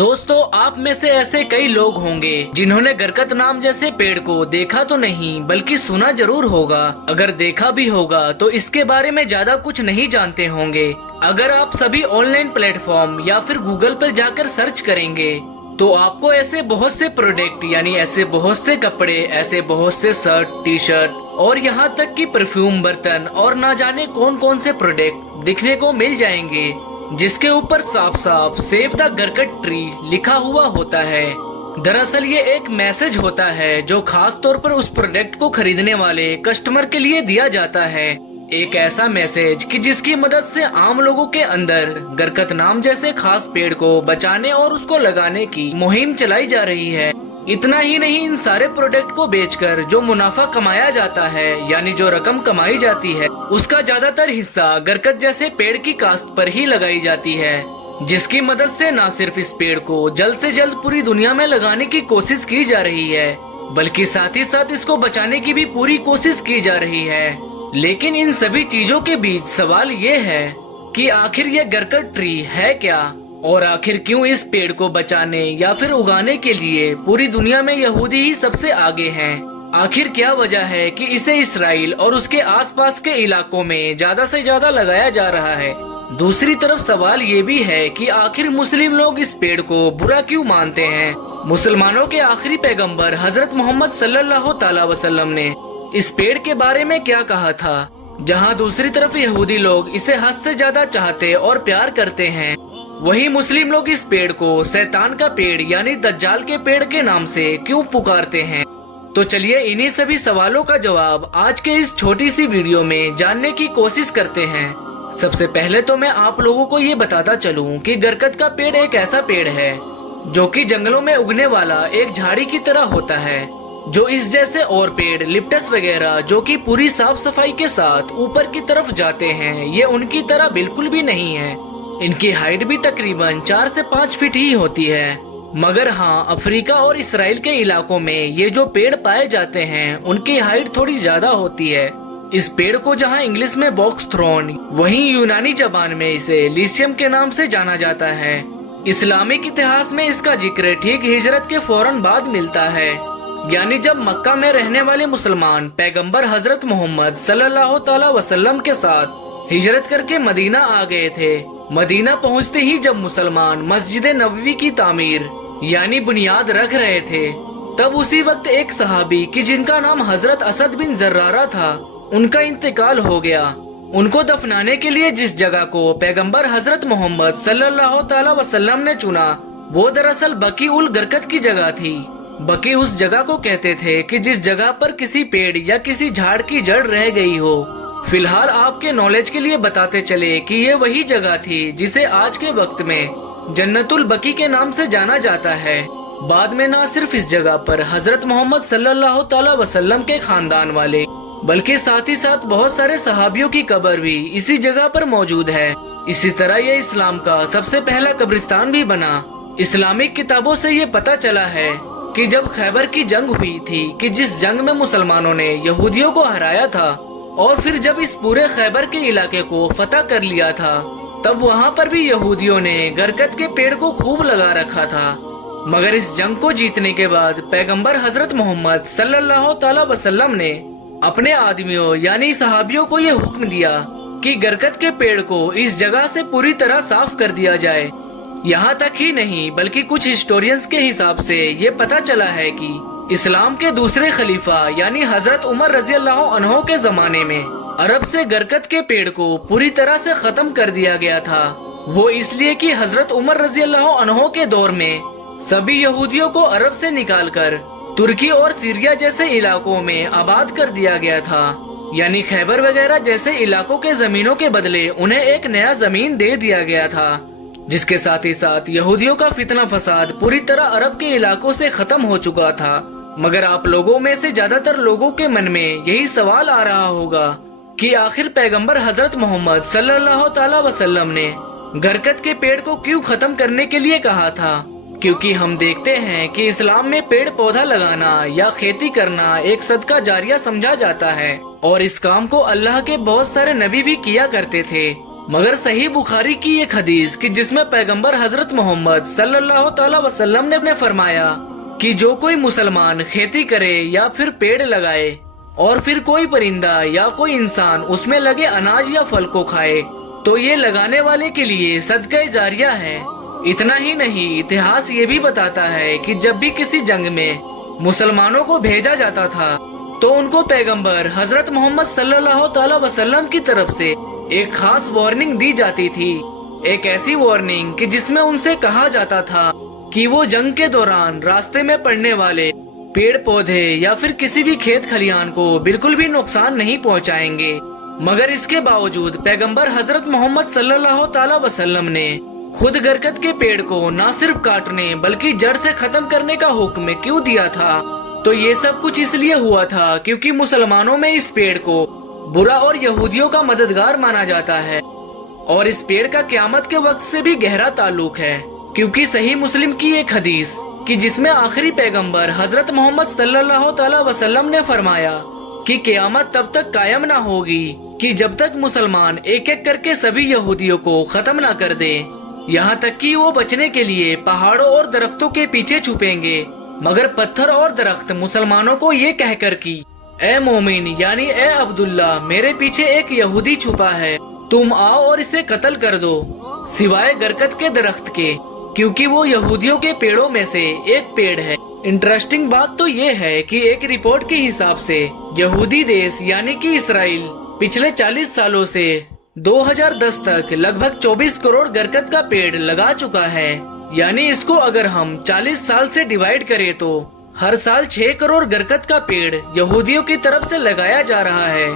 दोस्तों, आप में से ऐसे कई लोग होंगे जिन्होंने गरकत नाम जैसे पेड़ को देखा तो नहीं बल्कि सुना जरूर होगा। अगर देखा भी होगा तो इसके बारे में ज्यादा कुछ नहीं जानते होंगे। अगर आप सभी ऑनलाइन प्लेटफॉर्म या फिर गूगल पर जाकर सर्च करेंगे तो आपको ऐसे बहुत से प्रोडक्ट यानी ऐसे बहुत से कपड़े, ऐसे बहुत से शर्ट, टी शर्ट और यहाँ तक कि परफ्यूम, बर्तन और ना जाने कौन कौन से प्रोडक्ट दिखने को मिल जाएंगे जिसके ऊपर साफ साफ सेव द गरकट ट्री लिखा हुआ होता है। दरअसल ये एक मैसेज होता है जो खास तौर पर उस प्रोडक्ट को खरीदने वाले कस्टमर के लिए दिया जाता है। एक ऐसा मैसेज कि जिसकी मदद से आम लोगों के अंदर गरकत नाम जैसे खास पेड़ को बचाने और उसको लगाने की मुहिम चलाई जा रही है। इतना ही नहीं, इन सारे प्रोडक्ट को बेचकर जो मुनाफा कमाया जाता है यानी जो रकम कमाई जाती है उसका ज्यादातर हिस्सा गरकत जैसे पेड़ की काश्त पर ही लगाई जाती है, जिसकी मदद से न सिर्फ इस पेड़ को जल्द से जल्द पूरी दुनिया में लगाने की कोशिश की जा रही है बल्कि साथ ही साथ इसको बचाने की भी पूरी कोशिश की जा रही है। लेकिन इन सभी चीजों के बीच सवाल ये है कि आखिर ये गरकट ट्री है क्या, और आखिर क्यों इस पेड़ को बचाने या फिर उगाने के लिए पूरी दुनिया में यहूदी ही सबसे आगे हैं। आखिर क्या वजह है कि इसे इसराइल और उसके आसपास के इलाकों में ज्यादा से ज्यादा लगाया जा रहा है। दूसरी तरफ सवाल ये भी है कि आखिर मुस्लिम लोग इस पेड़ को बुरा क्यों मानते हैं। मुसलमानों के आखिरी पैगंबर हजरत मोहम्मद सल्लल्लाहु तआला वसल्लम ने इस पेड़ के बारे में क्या कहा था। जहाँ दूसरी तरफ यहूदी लोग इसे हद से ज्यादा चाहते और प्यार करते हैं, वही मुस्लिम लोग इस पेड़ को शैतान का पेड़ यानी दज्जाल के पेड़ के नाम से क्यों पुकारते हैं। तो चलिए इन्हीं सभी सवालों का जवाब आज के इस छोटी सी वीडियो में जानने की कोशिश करते हैं। सबसे पहले तो मैं आप लोगों को ये बताता चलूं कि गरकत का पेड़ एक ऐसा पेड़ है जो कि जंगलों में उगने वाला एक झाड़ी की तरह होता है, जो इस जैसे और पेड़ लिप्टस वगैरह जो कि पूरी साफ सफाई के साथ ऊपर की तरफ जाते हैं, ये उनकी तरह बिल्कुल भी नहीं है। इनकी हाइट भी तकरीबन 4 से 5 फीट ही होती है। मगर हाँ, अफ्रीका और इसराइल के इलाकों में ये जो पेड़ पाए जाते हैं उनकी हाइट थोड़ी ज्यादा होती है। इस पेड़ को जहाँ इंग्लिश में बॉक्स थ्रोन, वहीं यूनानी जबान में इसे लीसियम के नाम से जाना जाता है। इस्लामिक इतिहास में इसका जिक्र ठीक हिजरत के फौरन बाद मिलता है, यानी जब मक्का में रहने वाले मुसलमान पैगंबर हजरत मोहम्मद सल्लल्लाहु तआला वसल्लम के साथ हिजरत करके मदीना आ गए थे। मदीना पहुंचते ही जब मुसलमान मस्जिद नबवी की तामीर यानी बुनियाद रख रहे थे, तब उसी वक्त एक सहाबी कि जिनका नाम हजरत असद बिन जर्रारा था, उनका इंतकाल हो गया। उनको दफनाने के लिए जिस जगह को पैगंबर हजरत मोहम्मद सल्लल्लाहु तआला वसल्लम ने चुना वो दरअसल बकी उल गरकत की जगह थी। बकी उस जगह को कहते थे कि जिस जगह पर किसी पेड़ या किसी झाड़ की जड़ रह गई हो। फिलहाल आपके नॉलेज के लिए बताते चले कि ये वही जगह थी जिसे आज के वक्त में जन्नतुल बकी के नाम से जाना जाता है। बाद में न सिर्फ इस जगह पर हजरत मोहम्मद सल्लल्लाहु तआला वसल्लम के खानदान वाले बल्कि साथ ही साथ बहुत सारे सहाबियों की कब्र भी इसी जगह पर मौजूद है। इसी तरह ये इस्लाम का सबसे पहला कब्रिस्तान भी बना। इस्लामिक किताबों से ये पता चला है कि जब खैबर की जंग हुई थी, कि जिस जंग में मुसलमानों ने यहूदियों को हराया था और फिर जब इस पूरे खैबर के इलाके को फतह कर लिया था, तब वहाँ पर भी यहूदियों ने गरकत के पेड़ को खूब लगा रखा था। मगर इस जंग को जीतने के बाद पैगंबर हजरत मोहम्मद सल्लल्लाहु तआला वसल्लम ने अपने आदमियों यानी सहाबियों को ये हुक्म दिया कि गरकत के पेड़ को इस जगह से पूरी तरह साफ कर दिया जाए। यहाँ तक ही नहीं बल्कि कुछ हिस्टोरियंस के हिसाब से ये पता चला है कि इस्लाम के दूसरे खलीफा यानी हजरत उमर रजी अल्लाह अन्हो के जमाने में अरब से गरकत के पेड़ को पूरी तरह से खत्म कर दिया गया था। वो इसलिए कि हजरत उमर रजी अल्लाह अन्हो के दौर में सभी यहूदियों को अरब से निकालकर तुर्की और सीरिया जैसे इलाकों में आबाद कर दिया गया था, यानी खैबर वगैरह जैसे इलाकों के जमीनों के बदले उन्हें एक नया जमीन दे दिया गया था, जिसके साथ ही साथ यहूदियों का फितना फसाद पूरी तरह अरब के इलाकों से खत्म हो चुका था। मगर आप लोगों में से ज्यादातर लोगों के मन में यही सवाल आ रहा होगा कि आखिर पैगंबर हजरत मोहम्मद सल्लल्लाहु तआला वसल्लम ने गरकत के पेड़ को क्यों खत्म करने के लिए कहा था। क्योंकि हम देखते हैं कि इस्लाम में पेड़ पौधा लगाना या खेती करना एक सदका जारिया समझा जाता है और इस काम को अल्लाह के बहुत सारे नबी भी किया करते थे। मगर सही बुखारी की एक हदीस कि जिसमें पैगंबर हजरत मोहम्मद सल्लल्लाहु तआला वसल्लम ने फरमाया कि जो कोई मुसलमान खेती करे या फिर पेड़ लगाए और फिर कोई परिंदा या कोई इंसान उसमें लगे अनाज या फल को खाए तो ये लगाने वाले के लिए सदका जारिया है। इतना ही नहीं, इतिहास ये भी बताता है कि जब भी किसी जंग में मुसलमानों को भेजा जाता था तो उनको पैगंबर हजरत मोहम्मद सल्लल्लाहु तआला वसल्लम की तरफ से एक खास वार्निंग दी जाती थी। एक ऐसी वार्निंग कि जिसमें उनसे कहा जाता था कि वो जंग के दौरान रास्ते में पड़ने वाले पेड़ पौधे या फिर किसी भी खेत खलिहान को बिल्कुल भी नुकसान नहीं पहुंचाएंगे। मगर इसके बावजूद पैगंबर हजरत मोहम्मद सल्लल्लाहु तआला वसल्लम ने खुद गरकत के पेड़ को न सिर्फ काटने बल्कि जड़ से खत्म करने का हुक्म क्यों दिया था? तो ये सब कुछ इसलिए हुआ था क्योंकि मुसलमानों में इस पेड़ को बुरा और यहूदियों का मददगार माना जाता है और इस पेड़ का क़यामत के वक्त से भी गहरा ताल्लुक है, क्योंकि सही मुस्लिम की एक हदीस कि जिसमें आखिरी पैगंबर हजरत मोहम्मद सल्लल्लाहु तआला वसल्लम ने फरमाया कि क़यामत तब तक कायम ना होगी कि जब तक मुसलमान एक एक करके सभी यहूदियों को खत्म ना कर दे, यहाँ तक कि वो बचने के लिए पहाड़ों और दरख्तों के पीछे छुपेंगे। मगर पत्थर और दरख्त मुसलमानों को ये कहकर कि ए मोमिन यानी ए अब्दुल्ला, मेरे पीछे एक यहूदी छुपा है, तुम आओ और इसे कत्ल कर दो, सिवाय गरकत के दरख्त के, क्योंकि वो यहूदियों के पेड़ों में से एक पेड़ है। इंटरेस्टिंग बात तो ये है कि एक रिपोर्ट के हिसाब से यहूदी देश यानी कि इसराइल पिछले 40 सालों से 2010 तक लगभग 24 करोड़ गरकत का पेड़ लगा चुका है। यानी इसको अगर हम 40 साल से डिवाइड करें तो हर साल 6 करोड़ गरकत का पेड़ यहूदियों की तरफ से लगाया जा रहा है।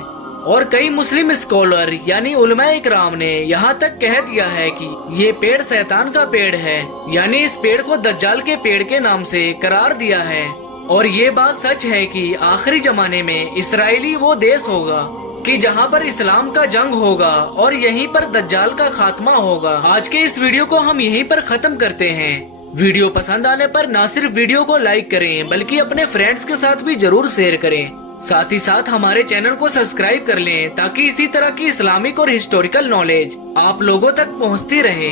और कई मुस्लिम स्कॉलर यानी उलमाए इकराम ने यहाँ तक कह दिया है कि ये पेड़ शैतान का पेड़ है, यानी इस पेड़ को दज्जाल के पेड़ के नाम से करार दिया है। और ये बात सच है कि आखिरी जमाने में इसराइली वो देश होगा कि जहाँ पर इस्लाम का जंग होगा और यहीं पर दज्जाल का खात्मा होगा। आज के इस वीडियो को हम यहीं पर खत्म करते हैं। वीडियो पसंद आने पर न सिर्फ वीडियो को लाइक करें बल्कि अपने फ्रेंड्स के साथ भी जरूर शेयर करें। साथ ही साथ हमारे चैनल को सब्सक्राइब कर लें ताकि इसी तरह की इस्लामिक और हिस्टोरिकल नॉलेज आप लोगों तक पहुंचती रहे।